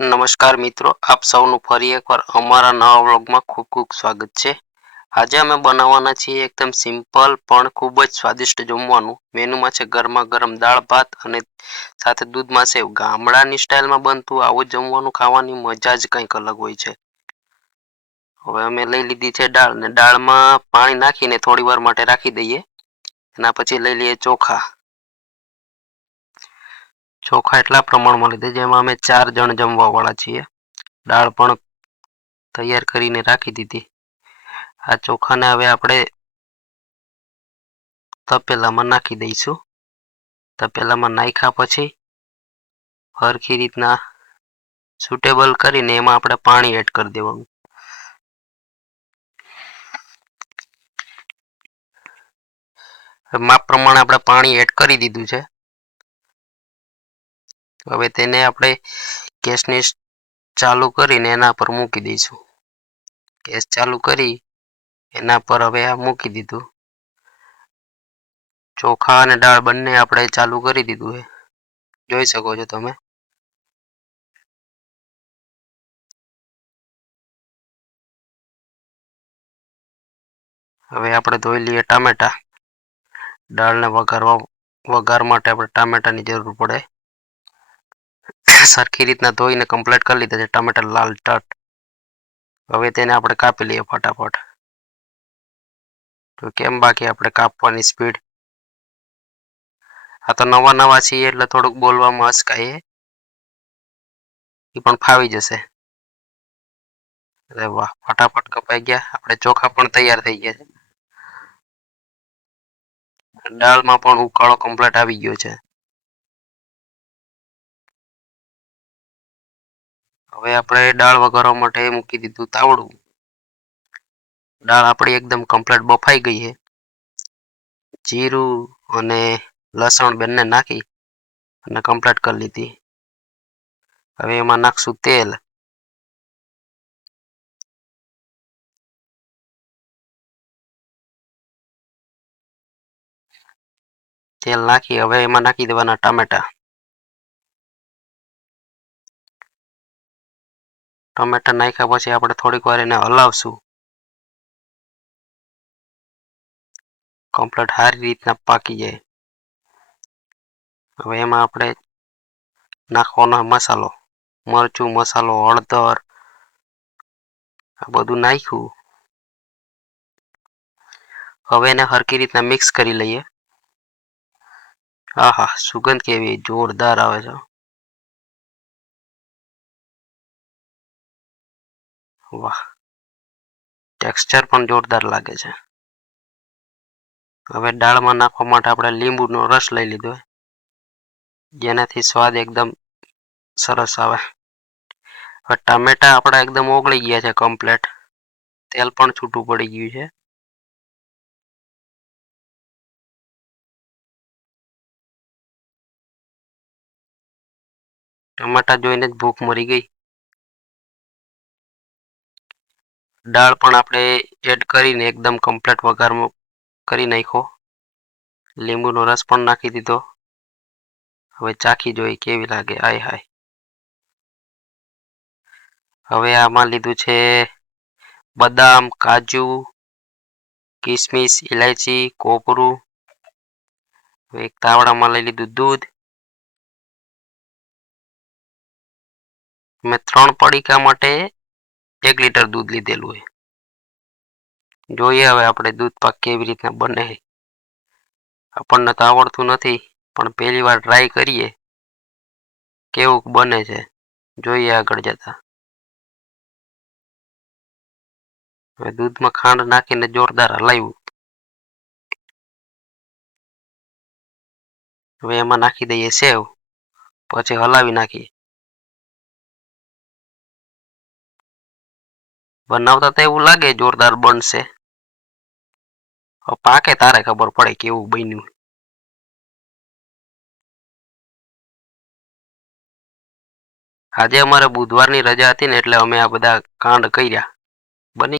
નમસ્કાર મિત્રો, આપ સૌનું ફરી એકવાર અમારા નવા વ્લોગમાં ખૂબ ખૂબ સ્વાગત છે। આજે અમે બનાવવાના છીએ એકદમ સિમ્પલ પણ ખૂબ જ સ્વાદિષ્ટ જમવાનું। મેનુમાં છે ગરમા ગરમ દાળ ભાત અને સાથે દૂધમાં સેવ। ગામડાની સ્ટાઇલમાં બનતું આવું જમવાનું ખાવાની મજા જ કંઈક અલગ હોય છે। હવે અમે લઈ લીધી છે દાળ ને દાળમાં પાણી નાખીને થોડી વાર માટે રાખી દઈએ। એના પછી લઈ લઈએ ચોખા। ચોખા એટલા પ્રમાણમાં લીધે જેમાં અમે 4 જણ જમવા વાળા છીએ। દાળ પણ તૈયાર કરીને રાખી દીધી। આ ચોખાને હવે આપણે તપેલામાં નાખી દઈશું। તપેલામાં નાખ્યા પછી હરખી રીતના સુટેબલ કરીને એમાં આપણે પાણી એડ કરી દેવાનું। માપ પ્રમાણે આપણે પાણી એડ કરી દીધું છે। હવે તેને આપણે ગેસની ચાલુ કરીને એના પર મૂકી દઈશું। ગેસ ચાલુ કરી એના પર હવે આ મૂકી દીધું। ચોખા અને દાળ બંને આપણે ચાલુ કરી દીધું છે, જોઈ શકો છો તમે। હવે આપણે ધોઈ લઈએ ટામેટા। દાળને વઘાર માટે આપણે ટામેટાની જરૂર પડે। સરખી રીતના ધોઈને કમ્પ્લીટ કરી લીધા છે ટામેટા લાલ ટટ। હવે તેને આપણે કાપી લઈએ ફટાફટ। તો કેમ બાકી આપણે કાપવાની સ્પીડ, આ તો નવા છીએ એટલે થોડુંક બોલવામાં અચકાય એ પણ ફાવી જશે। અરે વાહ, ફટાફટ કપાઈ ગયા। આપણે ચોખા પણ તૈયાર થઈ ગયા છે। દાળમાં પણ ઉકાળો કમ્પ્લીટ આવી ગયો છે। હવે આપણે દાળ વઘારવા માટે મૂકી દીધું તાવડું। દાળ આપણી એકદમ કમ્પ્લીટ બફાઈ ગઈ છે। જીરું અને લસણ બંને નાખી અને કમ્પ્લીટ કરી લીધી। હવે એમાં નાખશું તેલ। તેલ નાખી હવે એમાં નાખી દેવાના ટામેટા। ટમેટા નાખ્યા પછી આપણે થોડીક વાર એને હલાવશું। કમ્પ્લીટ સારી રીતના પાકી જાય। હવે એમાં આપણે નાખવાનો મસાલો, મરચું મસાલો, હળદર, આ બધું નાખ્યું। હવે એને હરખી રીતના મિક્સ કરી લઈએ। આહા, સુગંધ કેવી જોરદાર આવે છે। વાહ, ટેક્સચર પણ જોરદાર લાગે છે। હવે દાળમાં નાખવા માટે આપણે લીંબુનો રસ લઈ લીધો, જેનાથી સ્વાદ એકદમ સરસ આવે। હવે ટામેટા આપણા એકદમ ઓગળી ગયા છે કમ્પ્લીટ, તેલ પણ છૂટું પડી ગયું છે। ટમાટા જોઈને જ ભૂખ મરી ગઈ। દાળ પણ આપણે એડ કરીને એકદમ કમ્પ્લીટ વઘાર કરી નાખ્યો। લીંબુનો રસ પણ નાખી દીધો। હવે ચાખી જોઈ કેવી લાગે, આય હાય। હવે આમાં લીધું છે બદામ, કાજુ, કિસમિસ, ઇલાયચી, કોપરું। એક તાવડામાં લઈ લીધું દૂધ। મેં 3 પડીકા માટે 1 લીટર દૂધ લીધેલું છે। જોઈએ હવે આપણે દૂધ પાક કેવી રીતના બને છે। આપણને તો આવડતું નથી, પણ પહેલી વાર ટ્રાય કરીએ કેવું બને છે, જોઈએ આગળ જતા। હવે દૂધમાં ખાંડ નાખીને જોરદાર હલાવ્યું। હવે એમાં નાખી દઈએ સેવ, પછી હલાવી નાખીએ। બનાવતા તો એવું લાગે જોરદાર બનશે, પાકે તારે ખબર પડે કેવું બન્યું। આજે અમારે બુધવારની રજા હતી ને એટલે અમે આ બધા કાંડ કર્યા।